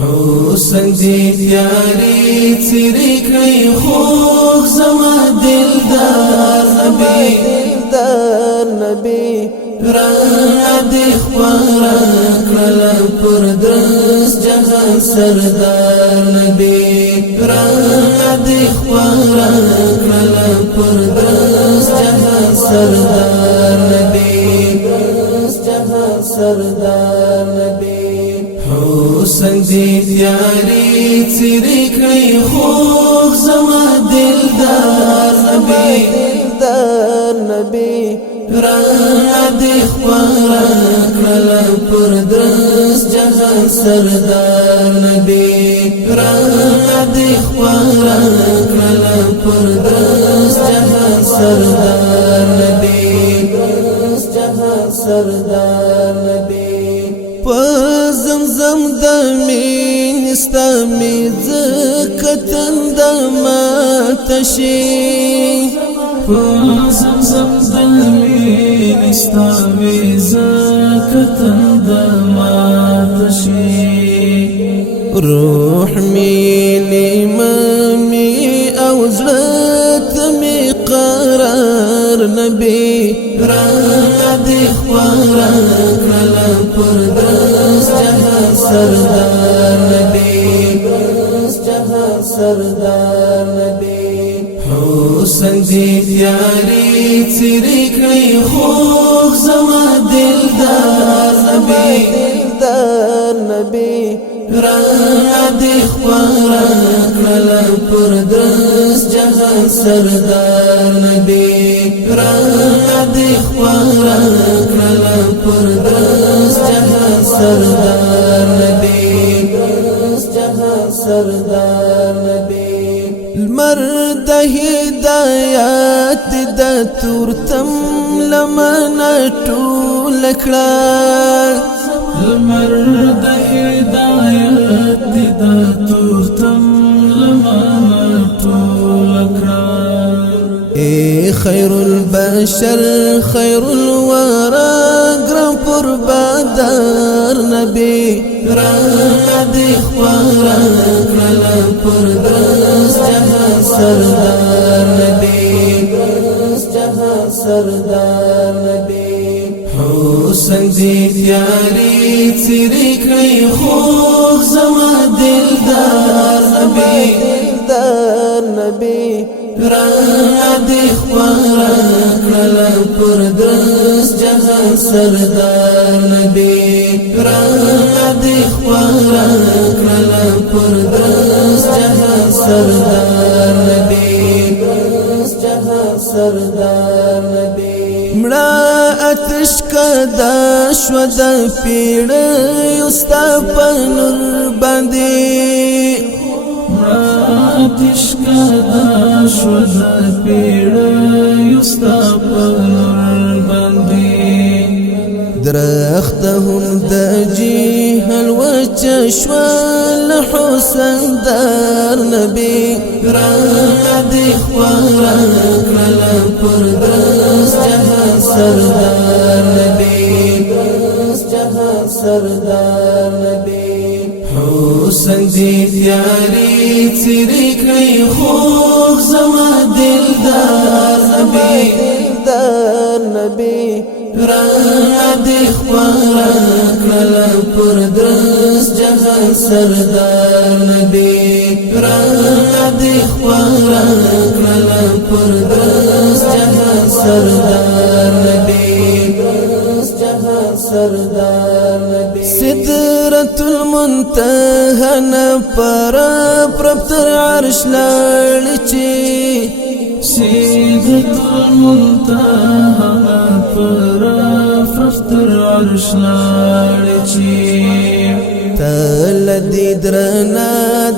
حسن دی تیاری تیری کئی خوک زما دلدار نبی رانا دی خوارا کرلا پر درس جهان سردار نبی رانا دی خوارا کرلا پر درس جهان سردار نبی سردار نبی حسن دی تیاری تیری کئی خوک زما دلدار نبی رانا دی خوارا کرلا پر درس جهان سردار نبی رانا دی خوارا کرلا پر درس جهان سردار نبی سردار نبی پا زمزم دمین استامی زکتن دماتشی پا زمزم دمین استامی زکتن دماتشی روح میلی ممی اوزلت می قرار نبی رانا دی خوارا کرلا پر درس جهان سردار نبی سردار نبی حسن دی تیاری تیری کئی خوک زما دلدار نبی رانا دی خوارا کرلا پر درس جهان سردار نبی رانا دی خوارا کرلا پر درس جهان سردار نبی سردار نبی المرد هدایات د تورتم لمنا ټول کړه المرد هدایات د تورتم لمنا ټول کړه اے خیر البشر خیر الورى ګرام پر بدر نبی رانا دی خوارا کرلا پر درس جهان سردار نبی سردار نبی حسن دی تیاری تیری کئی خوک زما دلدار نبی رانا دی خوارا کرلا پر درس جهان سردار نبی رانا دی خوارا کرلا پر درس جهان سردار نبی سردار نبی مڑا اتش کدا شود پیڑ استا پنور باندی آتش کدا شود پیڑ استا پنور باندی درختهم د جهل وچشوال حسن دار نبی رانا دی خوارا کرلا پر درس جهان سردار نبی سردار نبی حسن دی تیاری تیری کئی خوک زما دلدار نبی رانا دی خوارا کرلا پر درس جهان سردار نبی رانا دی خوارا کرلا پر درس جهان سردار نبی سردار نبی سدرة المنتهى نپر پرپتر عرش لړچی سدرة المنتهى نپر پرپتر عرش لړچی تل دی درنا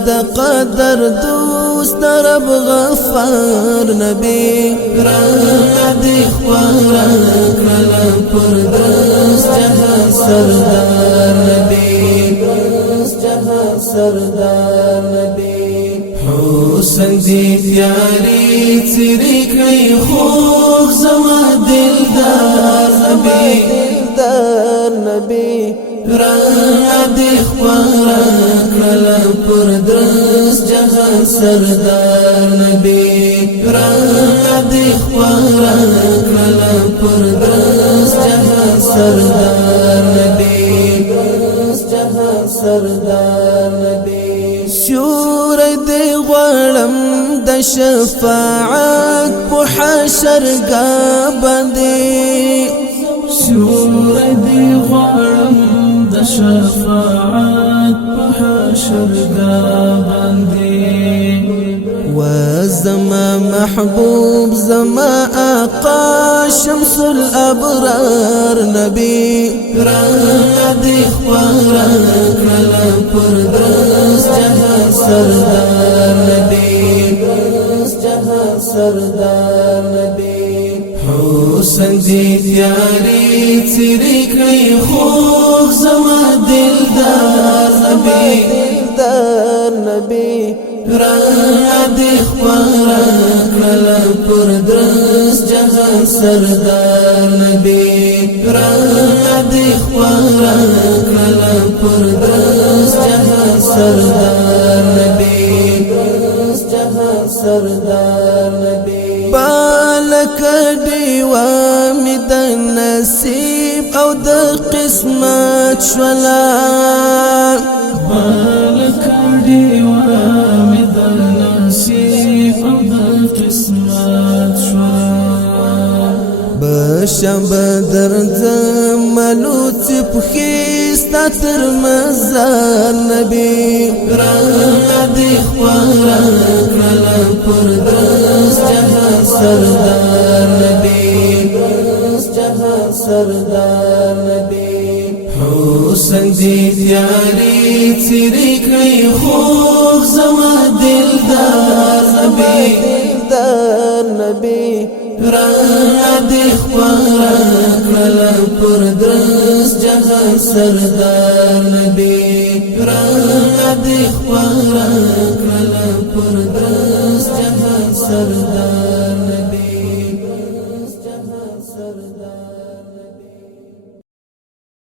د قدر دوست رب غفار نبی رانا دی خوارا کرلا پر درس جهان سردار نبی سردار نبی حسن دی تیاری تیری کئی خوک زما دلدار نبی رانا دی خوارا کرلا سردار نبی رڼا دې خپره کړله پر درس جهان سردار نبی سردار نبی شورې دې غواړم د شفاعت په حشرګاه باندې شورې دې غواړم د شفاعت په حشرګاه باندې وزما محبوب زما آقا شمس الابرار نبی رڼا دې خپره کړله پر درس جهان سردار نبی سردار نبی حسن دې تیارې څېرې کړې خوږ زما دلدار نبی رڼا دې خپره کړله پر درس جهان سردار نبی رڼا دې خپره کړله پر درس جهان سردار نبی سردار نبی بالک دیوا می د نصیب او د قسمت شولا بالک دیوا می د نصیب او د قسمت شولا بشب درځملو چپخیستا تر مزار نبی رڼا دې خپره کړله پر درس جهان سردار نبی سردار نبی حسن دې تیارې څېرې کړې خوږ زما دلدار نبی رڼا دې خپره کړله پر درس جهان سردار نبی رڼا دې خپره کړله پر درس جهان سردار